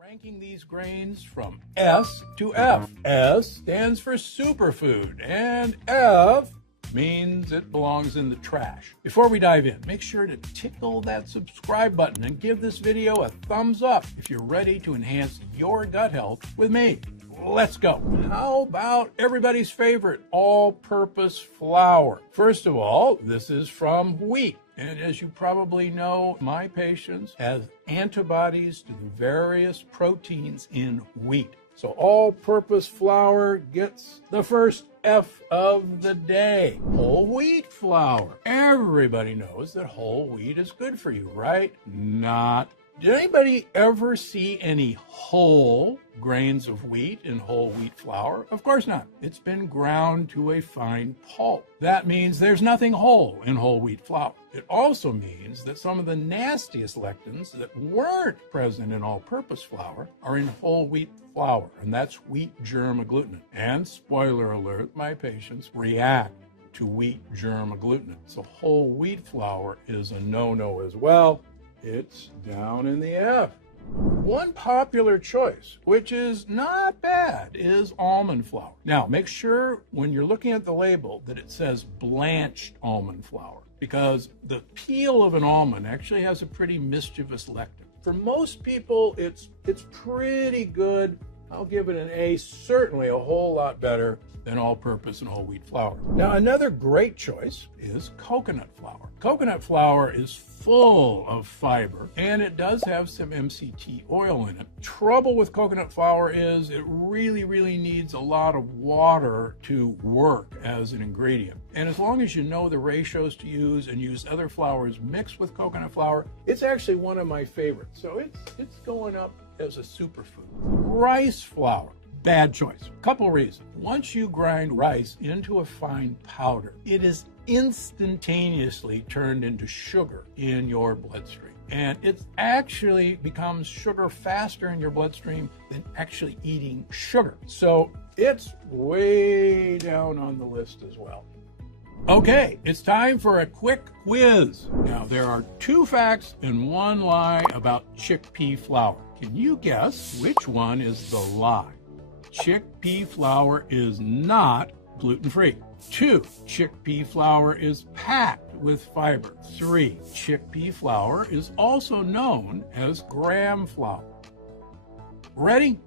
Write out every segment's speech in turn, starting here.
Ranking these grains from S to F. S stands for superfood, and F means it belongs in the trash. Before we dive in, make sure to tickle that subscribe button and give this video a thumbs up if you're ready to enhance your gut health with me. Let's go. How about everybody's favorite all-purpose flour? First of all, this is from wheat. And as you probably know, my patients have antibodies to the various proteins in wheat. So all-purpose flour gets the first F of the day. Whole wheat flour. Everybody knows that whole wheat is good for you, right? Not. Did anybody ever see any whole grains of wheat in whole wheat flour? Of course not. It's been ground to a fine pulp. That means there's nothing whole in whole wheat flour. It also means that some of the nastiest lectins that weren't present in all-purpose flour are in whole wheat flour, and that's wheat germ agglutinin. And spoiler alert, my patients react to wheat germ agglutinin. So whole wheat flour is a no-no as well. It's down in the F. One popular choice, which is not bad, is almond flour. Now, make sure when you're looking at the label that it says blanched almond flour, because the peel of an almond actually has a pretty mischievous lectin. For most people, it's pretty good. I'll give it an A, certainly a whole lot better than all-purpose and whole wheat flour. Now, another great choice is coconut flour. Coconut flour is full of fiber, and it does have some MCT oil in it. Trouble with coconut flour is it really needs a lot of water to work as an ingredient. And as long as you know the ratios to use and use other flours mixed with coconut flour, it's actually one of my favorites. So it's going up as a superfood. Rice flour. Bad choice. Couple reasons. Once you grind rice into a fine powder, it is instantaneously turned into sugar in your bloodstream. And it actually becomes sugar faster in your bloodstream than actually eating sugar. So it's way down on the list as well. Okay, it's time for a quick quiz. Now, there are 2 facts and 1 lie about chickpea flour. Can you guess which one is the lie? Chickpea flour is not gluten-free. 2, chickpea flour is packed with fiber. 3, chickpea flour is also known as graham flour. Ready?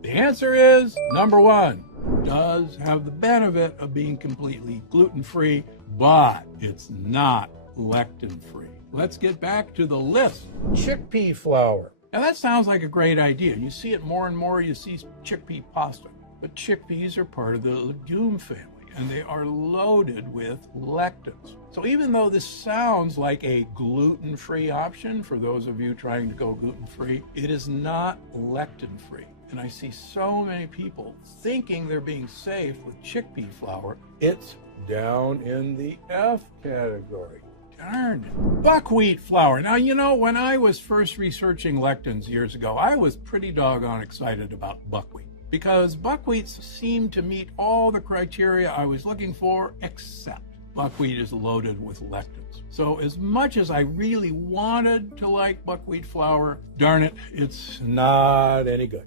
The answer is number 1. Does have the benefit of being completely gluten-free, but it's not lectin-free. Let's get back to the list. Chickpea flour. Now that sounds like a great idea. You see it more and more, you see chickpea pasta. But chickpeas are part of the legume family, and they are loaded with lectins. So even though this sounds like a gluten-free option for those of you trying to go gluten-free, it is not lectin-free. And I see so many people thinking they're being safe with chickpea flour. It's down in the F category. Darn it. Buckwheat flour. Now, you know, when I was first researching lectins years ago, I was pretty doggone excited about buckwheat because buckwheats seemed to meet all the criteria I was looking for, except buckwheat is loaded with lectins. So as much as I really wanted to like buckwheat flour, darn it, it's not any good.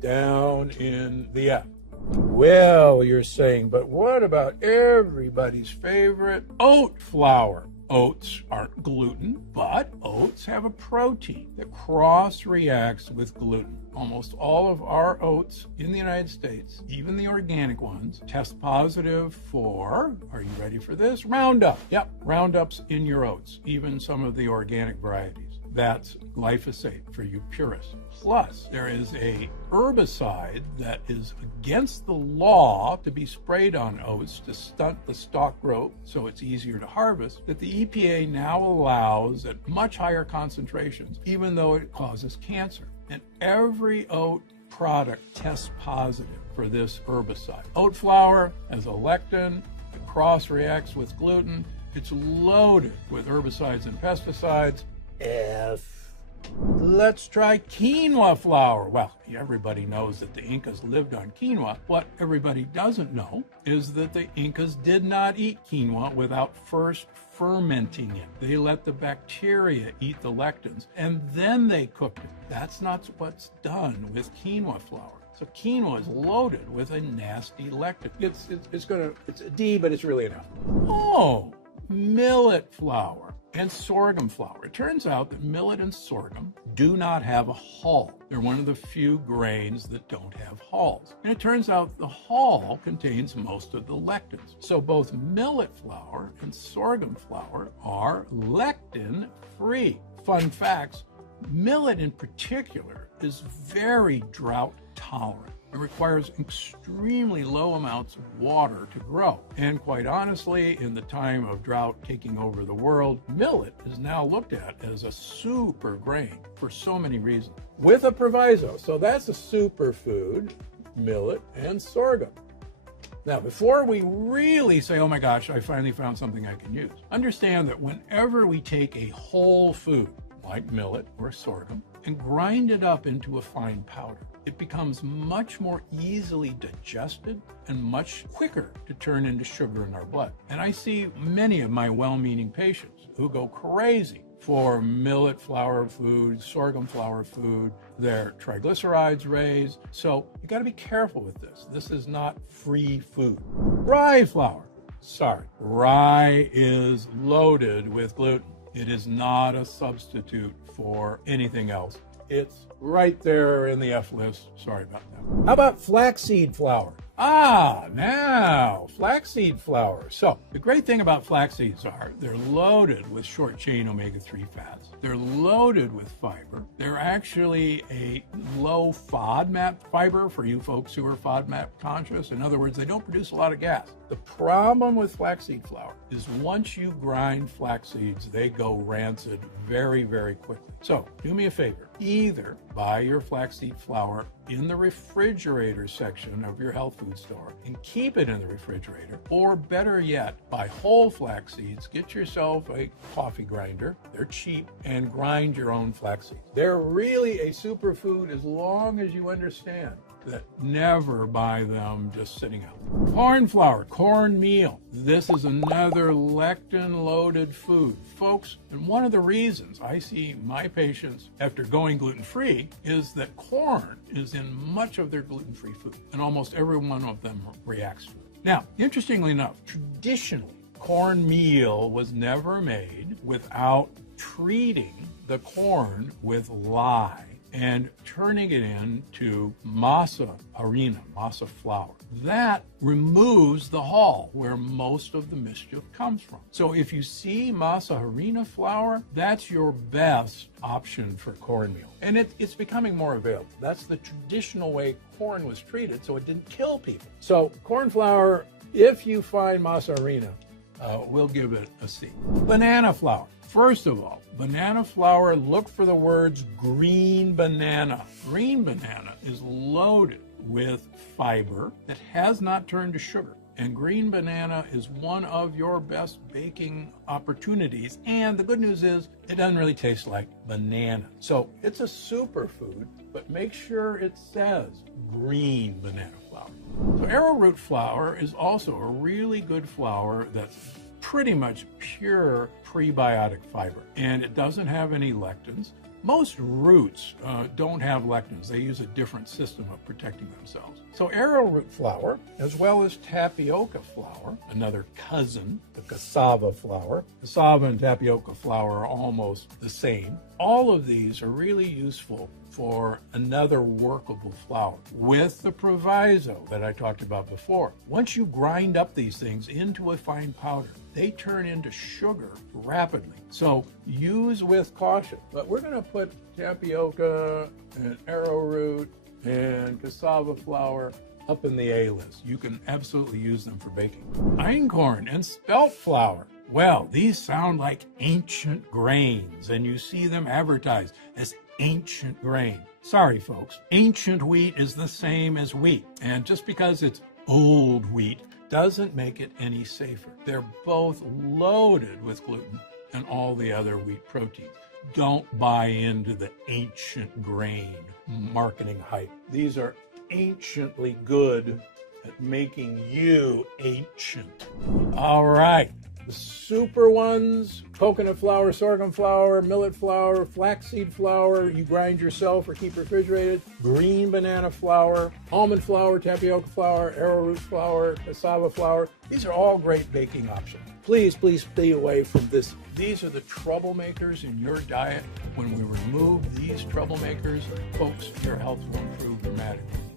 Down in the F. Well, you're saying, but what about everybody's favorite oat flour? Oats aren't gluten, but oats have a protein that cross-reacts with gluten. Almost all of our oats in the United States, even the organic ones, test positive for, are you ready for this? Roundup. Yep, Roundup's in your oats, even some of the organic varieties. That's glyphosate for you purists. Plus, there is a herbicide that is against the law to be sprayed on oats to stunt the stalk growth so it's easier to harvest, that the EPA now allows at much higher concentrations, even though it causes cancer. And every oat product tests positive for this herbicide. Oat flour has a lectin that cross-reacts with gluten. It's loaded with herbicides and pesticides. F. Let's try quinoa flour. Well, everybody knows that the Incas lived on quinoa. What everybody doesn't know is that the Incas did not eat quinoa without first fermenting it. They let the bacteria eat the lectins, and then they cooked it. That's not what's done with quinoa flour. So quinoa is loaded with a nasty lectin. It's a D, but it's really an F. Oh, millet flour and sorghum flour. It turns out that millet and sorghum do not have a hull. They're one of the few grains that don't have hulls. And it turns out the hull contains most of the lectins. So both millet flour and sorghum flour are lectin-free. Fun facts, millet in particular is very drought tolerant. It requires extremely low amounts of water to grow. And quite honestly, in the time of drought taking over the world, millet is now looked at as a super grain for so many reasons. With a proviso, so that's a superfood, millet and sorghum. Now, before we really say, oh my gosh, I finally found something I can use, understand that whenever we take a whole food, like millet or sorghum, and grind it up into a fine powder, it becomes much more easily digested and much quicker to turn into sugar in our blood. And I see many of my well-meaning patients who go crazy for millet flour food, sorghum flour food, their triglycerides raised. So you got to be careful with this. This is not free food. Rye flour. Sorry, rye is loaded with gluten. It is not a substitute for anything else. It's right there in the F list. Sorry about that. How about flaxseed flour? Now, flaxseed flour. So the great thing about flax seeds are they're loaded with short chain omega-3 fats. They're loaded with fiber. They're actually a low FODMAP fiber for you folks who are FODMAP conscious. In other words, they don't produce a lot of gas. The problem with flaxseed flour is once you grind flax seeds, they go rancid very, very quickly. So do me a favor, either buy your flaxseed flour in the refrigerator section of your health food store and keep it in the refrigerator, or better yet, buy whole flax seeds, get yourself a coffee grinder, they're cheap, and grind your own flax seeds. They're really a superfood as long as you understand that never buy them just sitting out. Corn flour, cornmeal. This is another lectin-loaded food. Folks, and one of the reasons I see my patients after going gluten-free is that corn is in much of their gluten-free food, and almost every one of them reacts to it. Now, interestingly enough, traditionally, cornmeal was never made without treating the corn with lye and turning it into masa harina, masa flour. That removes the hull where most of the mischief comes from. So if you see masa harina flour, that's your best option for cornmeal. And it's becoming more available. That's the traditional way corn was treated, so it didn't kill people. So corn flour, if you find masa harina, we'll give it a C. Banana flour. First of all, banana flour, look for the words green banana. Green banana is loaded with fiber that has not turned to sugar. And green banana is one of your best baking opportunities. And the good news is it doesn't really taste like banana. So it's a superfood, but make sure it says green banana flour. So arrowroot flour is also a really good flour that's pretty much pure prebiotic fiber, and it doesn't have any lectins. Most roots don't have lectins. They use a different system of protecting themselves. So arrowroot flour, as well as tapioca flour, another cousin, the cassava flour. Cassava and tapioca flour are almost the same. All of these are really useful for another workable flour, with the proviso that I talked about before. Once you grind up these things into a fine powder, they turn into sugar rapidly. So use with caution. But we're going to put tapioca and arrowroot and cassava flour up in the A list. You can absolutely use them for baking. Einkorn and spelt flour. Well, these sound like ancient grains, and you see them advertised as ancient grain. Sorry, folks. Ancient wheat is the same as wheat. And just because it's old wheat doesn't make it any safer. They're both loaded with gluten and all the other wheat proteins. Don't buy into the ancient grain marketing hype. These are anciently good at making you ancient. All right. The super ones, coconut flour, sorghum flour, millet flour, flaxseed flour, you grind yourself or keep refrigerated, green banana flour, almond flour, tapioca flour, arrowroot flour, cassava flour. These are all great baking options. Please, please stay away from this. These are the troublemakers in your diet. When we remove these troublemakers, folks, your health will improve dramatically.